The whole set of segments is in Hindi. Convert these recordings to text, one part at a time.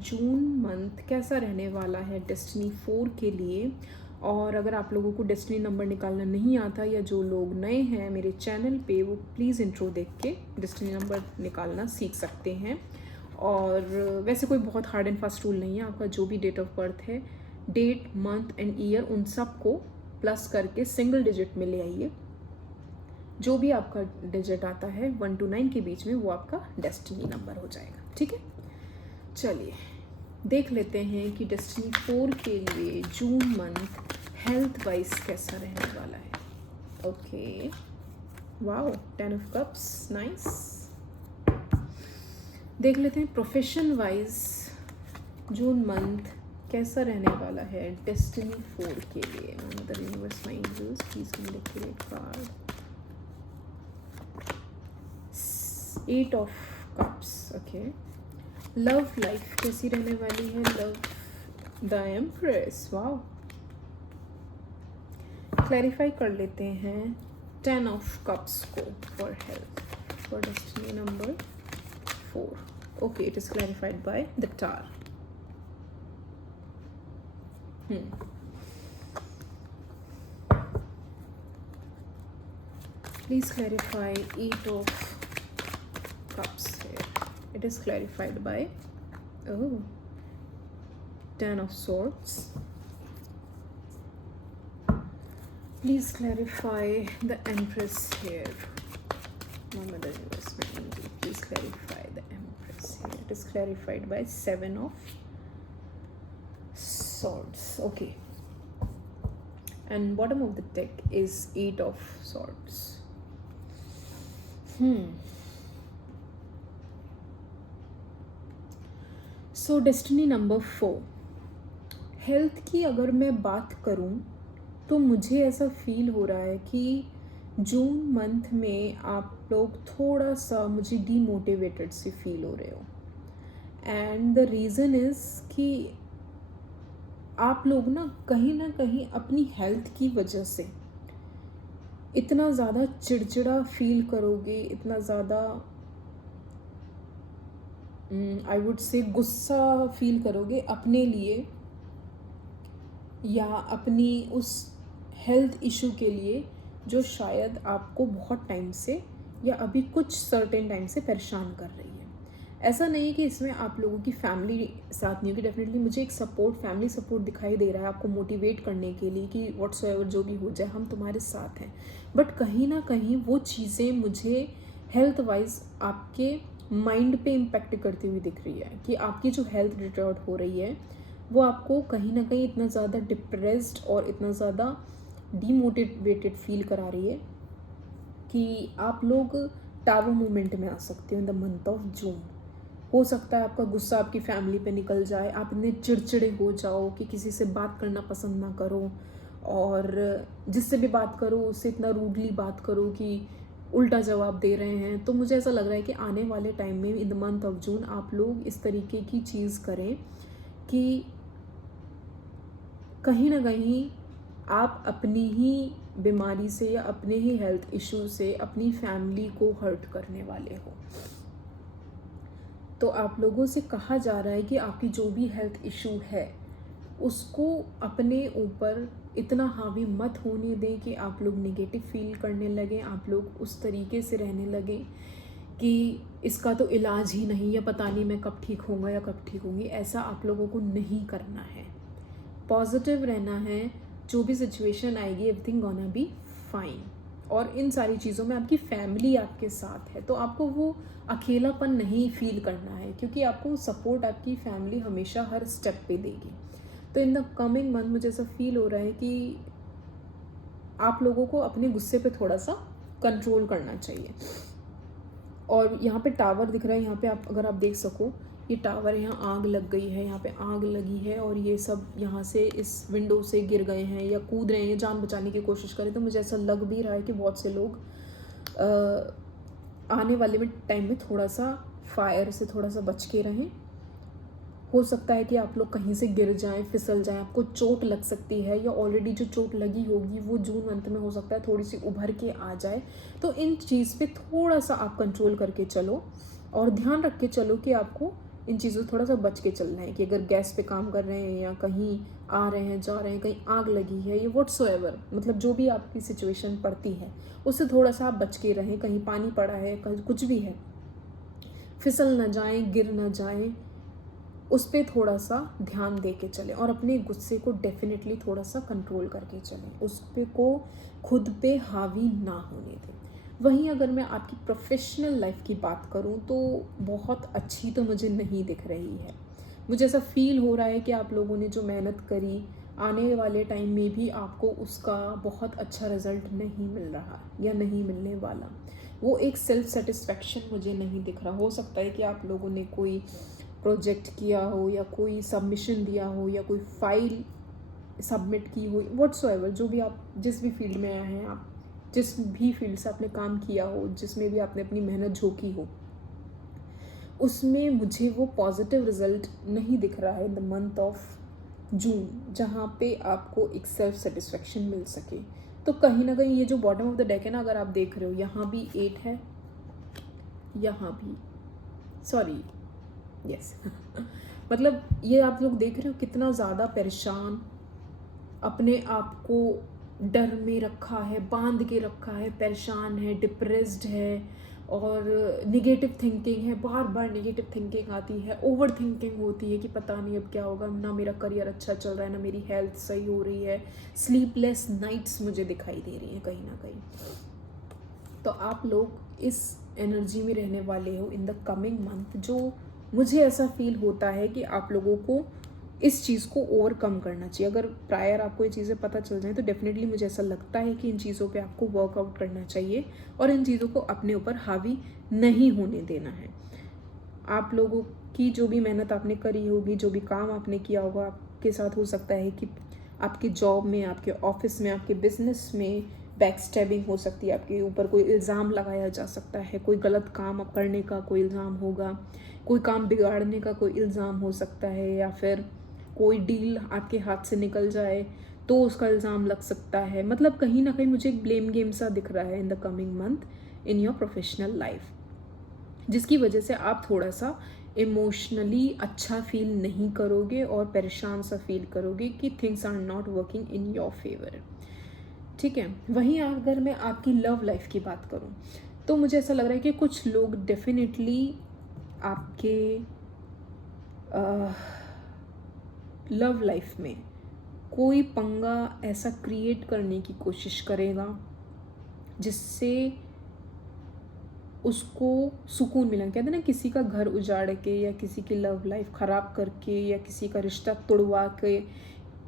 जून मंथ कैसा रहने वाला है डेस्टिनी 4 के लिए। और अगर आप लोगों को डेस्टिनी नंबर निकालना नहीं आता या जो लोग नए हैं मेरे चैनल पे, वो प्लीज़ इंट्रो देख के डेस्टिनी नंबर निकालना सीख सकते हैं। और वैसे कोई बहुत हार्ड एंड फास्ट रूल नहीं है। आपका जो भी डेट ऑफ बर्थ है, डेट, मंथ एंड ईयर, उन सब को प्लस करके सिंगल डिजिट में ले आइए। जो भी आपका डिजिट आता है 1 to 9 के बीच में, वो आपका डेस्टिनी नंबर हो जाएगा। ठीक है, चलिए देख लेते हैं कि डेस्टिनी 4 के लिए जून मंथ हेल्थ वाइज कैसा रहने वाला है। Okay, wow, 10 of cups, nice. देख लेते हैं प्रोफेशन वाइज जून मंथ कैसा रहने वाला है डेस्टिनी 4 के लिए। Mother universe, my angels, please give me the correct card. 8 of cups, okay. Love life कैसी रहने वाली है? Love, the empress, wow. Clarify कर लेते हैं 10 ऑफ कप्स को for health for destiny number 4। Okay, it is clarified by the tarot. Please clarify 8 of cups here. It is clarified by 10 of swords. Please clarify the empress here. Mother Universe, please clarify the empress here. It is clarified by 7 of swords. Okay. And bottom of the deck is 8 of swords. So destiny number 4, health की अगर मैं बात करूं तो मुझे ऐसा फील हो रहा है कि जून मंथ में आप लोग थोड़ा सा मुझे डीमोटिवेटेड से फील हो रहे हो। एंड द रीज़न इज़ कि आप लोग ना कहीं अपनी हेल्थ की वजह से इतना ज़्यादा चिड़चिड़ा फील करोगे, इतना ज़्यादा आई वुड से गुस्सा फील करोगे अपने लिए या अपनी उस हेल्थ इशू के लिए जो शायद आपको बहुत टाइम से या अभी कुछ सर्टेन टाइम से परेशान कर रही है। ऐसा नहीं है कि इसमें आप लोगों की फैमिली साथ नहीं होगी। डेफिनेटली मुझे एक सपोर्ट, फैमिली सपोर्ट दिखाई दे रहा है आपको मोटिवेट करने के लिए कि व्हाट्सएवर जो भी हो जाए हम तुम्हारे साथ हैं। बट कहीं ना कहीं वो चीज़ें मुझे हेल्थ वाइज आपके माइंड पे इम्पेक्ट करती हुई दिख रही है कि आपकी जो हेल्थ डिटोर्ट हो रही है वो आपको कहीं ना कहीं इतना ज़्यादा डिप्रेस्ड और इतना ज़्यादा डीमोटिवेटेड फील करा रही है कि आप लोग टावर मूवमेंट में आ सकते हो इन द मंथ ऑफ जून। हो सकता है आपका गुस्सा आपकी फैमिली पे निकल जाए, आप इतने चिड़चिड़े हो जाओ कि किसी से बात करना पसंद ना करो और जिससे भी बात करो उससे इतना रूडली बात करो कि उल्टा जवाब दे रहे हैं। तो मुझे ऐसा लग रहा है कि आने वाले टाइम में इन द मंथ ऑफ जून आप लोग इस तरीके की चीज़ करें कि कहीं ना कहीं आप अपनी ही बीमारी से या अपने ही हेल्थ इशू से अपनी फैमिली को हर्ट करने वाले हो। तो आप लोगों से कहा जा रहा है कि आपकी जो भी हेल्थ इशू है उसको अपने ऊपर इतना हावी मत होने दें कि आप लोग नेगेटिव फील करने लगें, आप लोग उस तरीके से रहने लगें कि इसका तो इलाज ही नहीं, या पता नहीं मैं कब ठीक होऊंगा या कब ठीक होंगी। ऐसा आप लोगों को नहीं करना है। पॉजिटिव रहना है। जो भी सिचुएशन आएगी एवरीथिंग गोना बी फाइन। और इन सारी चीज़ों में आपकी फैमिली आपके साथ है तो आपको वो अकेलापन नहीं फील करना है क्योंकि आपको सपोर्ट आपकी फैमिली हमेशा हर स्टेप पे देगी। तो इन द कमिंग मंथ मुझे ऐसा फील हो रहा है कि आप लोगों को अपने गुस्से पे थोड़ा सा कंट्रोल करना चाहिए। और यहाँ पे टावर दिख रहा है, यहाँ पे आप अगर आप देख सको ये टावर, यहाँ आग लग गई है, यहाँ पे आग लगी है और ये सब यहाँ से इस विंडो से गिर गए हैं या कूद रहे हैं, जान बचाने की कोशिश करें। तो मुझे ऐसा लग भी रहा है कि बहुत से लोग आने वाले में टाइम में थोड़ा सा फायर से थोड़ा सा बच के रहें। हो सकता है कि आप लोग कहीं से गिर जाएं, फिसल जाएं, आपको चोट लग सकती है या ऑलरेडी जो चोट लगी होगी वो जून मंथ में हो सकता है थोड़ी सी उभर के आ जाए। तो इन चीज़ पे थोड़ा सा आप कंट्रोल करके चलो और ध्यान रख के चलो कि आपको इन चीज़ों से थोड़ा सा बच के चलना है कि अगर गैस पे काम कर रहे हैं या कहीं आ रहे हैं जा रहे हैं, कहीं आग लगी है, ये व्हाट्सोएवर, मतलब जो भी आपकी सिचुएशन पड़ती है उससे थोड़ा सा आप बच के रहें। कहीं पानी पड़ा है, कहीं कुछ भी है, फिसल न जाएं, गिर न जाएं, उस पर थोड़ा सा ध्यान दे के चलें और अपने गुस्से को डेफिनेटली थोड़ा सा कंट्रोल करके चलें, उस पे को खुद पे हावी ना होने दें। वहीं अगर मैं आपकी प्रोफेशनल लाइफ की बात करूं तो बहुत अच्छी तो मुझे नहीं दिख रही है। मुझे ऐसा फील हो रहा है कि आप लोगों ने जो मेहनत करी, आने वाले टाइम में भी आपको उसका बहुत अच्छा रिजल्ट नहीं मिल रहा या नहीं मिलने वाला। वो एक सेल्फ सेटिस्फेक्शन मुझे नहीं दिख रहा। हो सकता है कि आप लोगों ने कोई प्रोजेक्ट किया हो या कोई सबमिशन दिया हो या कोई फाइल सबमिट की हो, व्हाट्सोएवर, जो भी आप जिस भी फील्ड में आए हैं, आप जिस भी फील्ड से आपने काम किया हो, जिसमें भी आपने अपनी मेहनत झोंकी हो, उसमें मुझे वो पॉजिटिव रिजल्ट नहीं दिख रहा है द मंथ ऑफ जून, जहाँ पे आपको एक सेल्फ सेटिस्फेक्शन मिल सके। तो कहीं ना कहीं ये जो बॉटम ऑफ द डेक है ना, अगर आप देख रहे हो, यहाँ भी 8 है, यहाँ भी, सॉरी, यस मतलब ये आप लोग देख रहे हो कितना ज़्यादा परेशान, अपने आप को डर में रखा है, बांध के रखा है, परेशान है, डिप्रेस्ड है और निगेटिव थिंकिंग है, बार बार निगेटिव थिंकिंग आती है, ओवर थिंकिंग होती है कि पता नहीं अब क्या होगा, ना मेरा करियर अच्छा चल रहा है, ना मेरी हेल्थ सही हो रही है, स्लीपलेस नाइट्स मुझे दिखाई दे रही हैं कहीं ना कहीं। तो आप लोग इस एनर्जी में रहने वाले हो इन द कमिंग मंथ, जो मुझे ऐसा फील होता है कि आप लोगों को इस चीज़ को ओवरकम करना चाहिए। अगर प्रायर आपको ये चीज़ें पता चल जाएं तो डेफिनेटली मुझे ऐसा लगता है कि इन चीज़ों पे आपको वर्कआउट करना चाहिए और इन चीज़ों को अपने ऊपर हावी नहीं होने देना है। आप लोगों की जो भी मेहनत आपने करी होगी, जो भी काम आपने किया होगा, आपके साथ हो सकता है कि आपके जॉब में, आपके ऑफिस में, आपके बिजनेस में बैक स्टैबिंग हो सकती है, आपके ऊपर कोई इल्ज़ाम लगाया जा सकता है, कोई गलत काम करने का कोई इल्ज़ाम होगा, कोई काम बिगाड़ने का कोई इल्ज़ाम हो सकता है, या फिर कोई डील आपके हाथ से निकल जाए तो उसका इल्ज़ाम लग सकता है। मतलब कहीं ना कहीं मुझे एक ब्लेम गेम सा दिख रहा है in the coming month in your professional life, जिसकी वजह से आप थोड़ा सा इमोशनली अच्छा फील नहीं करोगे और परेशान सा फील करोगे कि things are not working in your favour. ठीक है। वहीं अगर मैं आपकी लव लाइफ की बात करूं तो मुझे ऐसा लग रहा है कि कुछ लोग डेफिनेटली आपके लव लाइफ में कोई पंगा ऐसा क्रिएट करने की कोशिश करेगा जिससे उसको सुकून मिला। कहते हैं ना, किसी का घर उजाड़ के या किसी की लव लाइफ ख़राब करके या किसी का रिश्ता तोड़वा के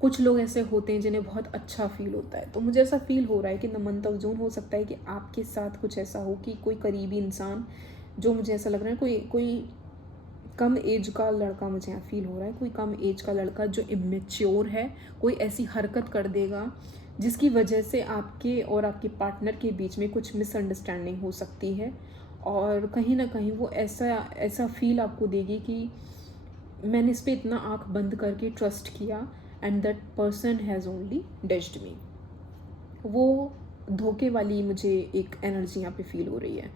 कुछ लोग ऐसे होते हैं जिन्हें बहुत अच्छा फील होता है। तो मुझे ऐसा फील हो रहा है कि द मंथ ऑफ जून हो सकता है कि आपके साथ कुछ ऐसा हो कि कोई करीबी इंसान, जो मुझे ऐसा लग रहा है कोई कम एज का लड़का, मुझे यहाँ फील हो रहा है कोई कम एज का लड़का जो इमेच्योर है, कोई ऐसी हरकत कर देगा जिसकी वजह से आपके और आपके पार्टनर के बीच में कुछ मिसअंडरस्टैंडिंग हो सकती है और कहीं ना कहीं वो ऐसा फील आपको देगी कि मैंने इस पर इतना आँख बंद करके ट्रस्ट किया and that person has only ditched me. वो धोखे वाली मुझे एक एनर्जी यहाँ पे फील हो रही है।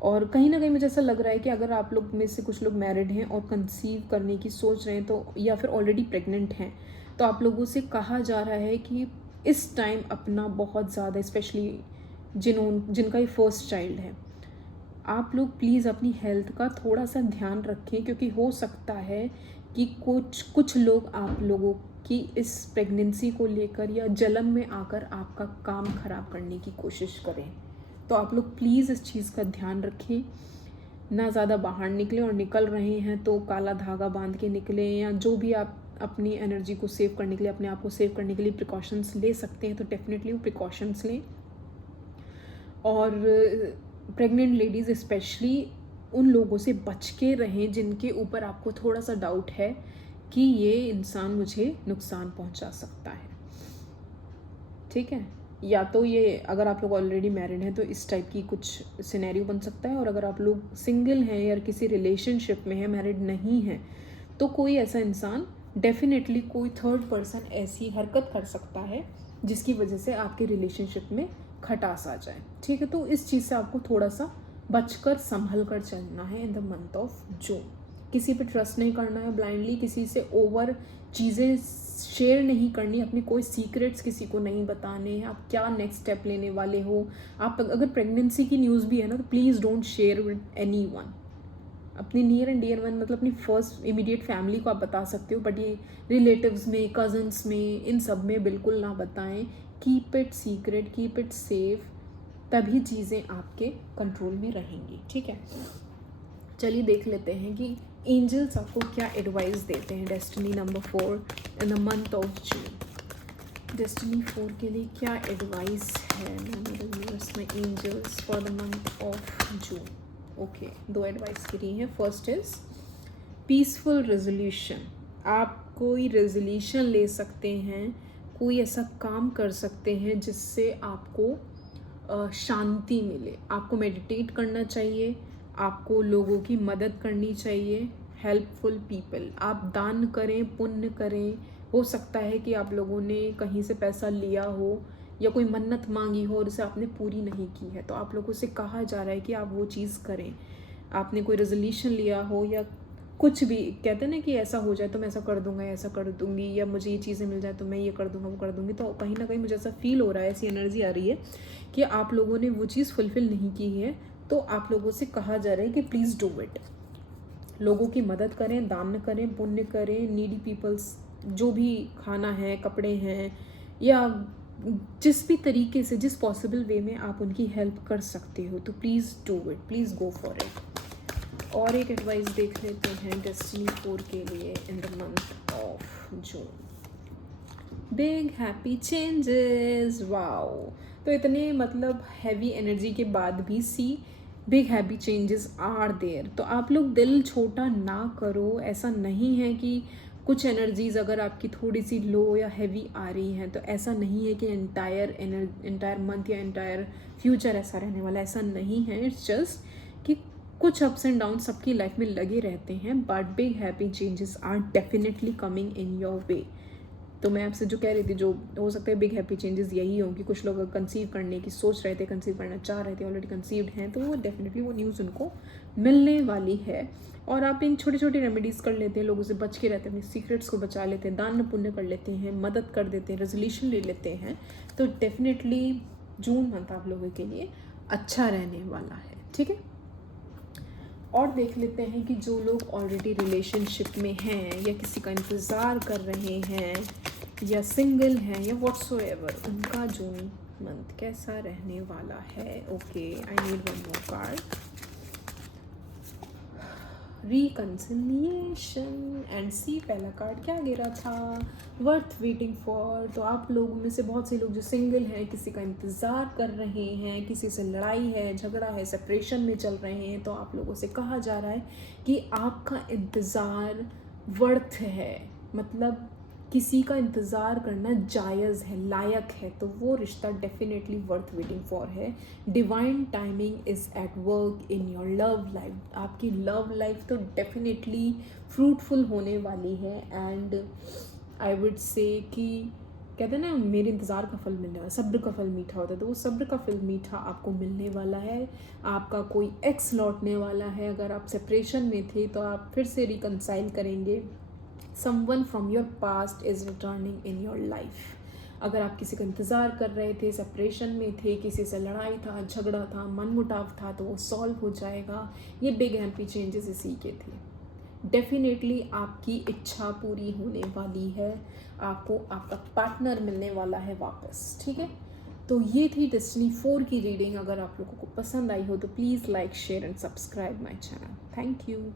और कहीं ना कहीं मुझे ऐसा लग रहा है कि अगर आप लोग में से कुछ लोग मैरिड हैं और कंसीव करने की सोच रहे हैं तो, या फिर ऑलरेडी प्रेग्नेंट हैं, तो आप लोगों से कहा जा रहा है कि इस टाइम अपना बहुत ज़्यादा, स्पेशली जिनका ये फर्स्ट चाइल्ड है, आप लोग प्लीज़ अपनी हेल्थ का थोड़ा सा ध्यान रखें, क्योंकि हो सकता है कि कुछ लोग आप लोगों की इस प्रेगनेंसी को लेकर या जलन में आकर आपका काम ख़राब करने की कोशिश करें। तो आप लोग प्लीज़ इस चीज़ का ध्यान रखें, ना ज़्यादा बाहर निकलें, और निकल रहे हैं तो काला धागा बांध के निकलें, या जो भी आप अपनी एनर्जी को सेव करने के लिए, अपने आप को सेव करने के लिए प्रिकॉशंस ले सकते हैं तो डेफिनेटली वो प्रिकॉशंस लें। और प्रेग्नेंट लेडीज़ स्पेशली उन लोगों से बच के रहें जिनके ऊपर आपको थोड़ा सा डाउट है कि ये इंसान मुझे नुकसान पहुंचा सकता है। ठीक है। या तो ये, अगर आप लोग ऑलरेडी मैरिड हैं तो इस टाइप की कुछ सिनेरियो बन सकता है, और अगर आप लोग सिंगल हैं या किसी रिलेशनशिप में हैं, मैरिड नहीं हैं, तो कोई ऐसा इंसान डेफिनेटली, कोई थर्ड पर्सन ऐसी हरकत कर सकता है जिसकी वजह से आपके रिलेशनशिप में खटास आ जाए। ठीक है। तो इस चीज़ से आपको थोड़ा सा बचकर संभल कर चलना है इन द मंथ ऑफ जून। किसी पे ट्रस्ट नहीं करना है ब्लाइंडली, किसी से ओवर चीज़ें शेयर नहीं करनी, अपनी कोई सीक्रेट्स किसी को नहीं बताने हैं, आप क्या नेक्स्ट स्टेप लेने वाले हो। आप अगर प्रेगनेंसी की न्यूज़ भी है ना तो please don't share with any one. अपनी नियर एंड डियर वन मतलब अपनी फर्स्ट इमीडिएट फैमिली को आप बता सकते हो, बट ये रिलेटिव्स में, कज़न्स में, इन सब में बिल्कुल ना बताएं। Keep it secret, keep it safe, तभी चीज़ें आपके कंट्रोल में रहेंगी। ठीक है, चलिए देख लेते हैं कि एंजल्स आपको क्या एडवाइस देते हैं destiny number 4 in the month of June. Destiny 4 के लिए क्या एडवाइस है यूनिवर्स में angels for the month of June. Okay, 2 advice की रही हैं। First is peaceful resolution. आप कोई रेजोल्यूशन ले सकते हैं, कोई ऐसा काम कर सकते हैं जिससे आपको शांति मिले। आपको मेडिटेट करना चाहिए, आपको लोगों की मदद करनी चाहिए, हेल्पफुल पीपल। आप दान करें, पुण्य करें। हो सकता है कि आप लोगों ने कहीं से पैसा लिया हो या कोई मन्नत मांगी हो और उसे आपने पूरी नहीं की है, तो आप लोगों से कहा जा रहा है कि आप वो चीज़ करें। आपने कोई रेजोल्यूशन लिया हो या कुछ भी, कहते हैं ना कि ऐसा हो जाए तो मैं ऐसा कर दूंगा, ऐसा कर दूंगी, या मुझे ये चीज़ें मिल जाए तो मैं ये कर दूंगा, वो कर दूंगी, तो कहीं ना कहीं मुझे ऐसा फील हो रहा है, ऐसी एनर्जी आ रही है कि आप लोगों ने वो चीज़ फुलफ़िल नहीं की है। तो आप लोगों से कहा जा रहा है कि प्लीज़ डू इट। लोगों की मदद करें, दान करें, पुण्य करें, नीडी पीपल्स, जो भी खाना है, कपड़े हैं, या जिस भी तरीके से, जिस पॉसिबल वे में आप उनकी हेल्प कर सकते हो, तो please do it, please go for it. और एक एडवाइस देख लेते हैं डेस्टिनी 4 के लिए in the month of June. Big happy changes. Wow, तो इतने मतलब हैवी एनर्जी के बाद भी see big happy changes are there. तो आप लोग दिल छोटा ना करो। ऐसा नहीं है कि कुछ एनर्जीज अगर आपकी थोड़ी सी लो या हैवी आ रही हैं तो ऐसा नहीं है कि एंटायर मंथ या एंटायर फ्यूचर ऐसा रहने वाला, ऐसा नहीं है। इट्स जस्ट कि कुछ अप्स एंड डाउन सबकी लाइफ में लगे रहते हैं, but big happy changes are definitely coming in your way. तो मैं आपसे जो कह रही थी, जो हो सकता है बिग हैप्पी चेंजेस यही हो कि कुछ लोग कंसीव करने की सोच रहे थे, कंसीव करना चाह रहे थे, ऑलरेडी कंसीव्ड हैं, तो वो डेफिनेटली वो न्यूज़ उनको मिलने वाली है। और आप इन छोटे छोटे रेमेडीज़ कर लेते हैं, लोगों से बच के रहते हैं, अपने सीक्रेट्स को बचा लेते हैं, दान पुण्य कर लेते हैं, मदद कर देते हैं, रेजोल्यूशन ले लेते हैं, तो डेफिनेटली जून मंथ आप लोगों के लिए अच्छा रहने वाला है। ठीक है, और देख लेते हैं कि जो लोग ऑलरेडी रिलेशनशिप में हैं या किसी का इंतज़ार कर रहे हैं या सिंगल हैं या व्हाट्सोएवर, उनका जून मंथ कैसा रहने वाला है। Okay, I need one more card. Reconciliation and see, पहला कार्ड क्या गिरा था, वर्थ वेटिंग फॉर। तो आप लोगों में से बहुत से लोग जो सिंगल हैं, किसी का इंतज़ार कर रहे हैं, किसी से लड़ाई है, झगड़ा है, सेपरेशन में चल रहे हैं, तो आप लोगों से कहा जा रहा है कि आपका इंतज़ार वर्थ है, मतलब किसी का इंतज़ार करना जायज़ है, लायक है, तो वो रिश्ता डेफिनेटली वर्थ वेटिंग फॉर है। Divine timing is at work in your love life. आपकी लव लाइफ तो डेफिनेटली फ्रूटफुल होने वाली है। एंड आई वुड से कि कहते हैं ना, मेरे इंतज़ार का फल मिलने वाला, सब्र का फल मीठा होता है, तो वो सब्र का फल मीठा आपको मिलने वाला है। आपका कोई एक्स लौटने वाला है, अगर आप सेपरेशन में थे तो आप फिर से रिकनसाइल करेंगे। Someone from your past is returning in your life। अगर आप किसी का इंतज़ार कर रहे थे, सेपरेशन में थे, किसी से लड़ाई था, झगड़ा था, मनमुटाव था, तो वो सॉल्व हो जाएगा। ये बिग हैप्पी चेंजेस इसी के थे। डेफिनेटली आपकी इच्छा पूरी होने वाली है, आपको आपका पार्टनर मिलने वाला है वापस। ठीक है, तो ये थी डेस्टिनी 4 की रीडिंग। अगर आप लोगों को पसंद आई हो तो please like, share and subscribe my channel. Thank you.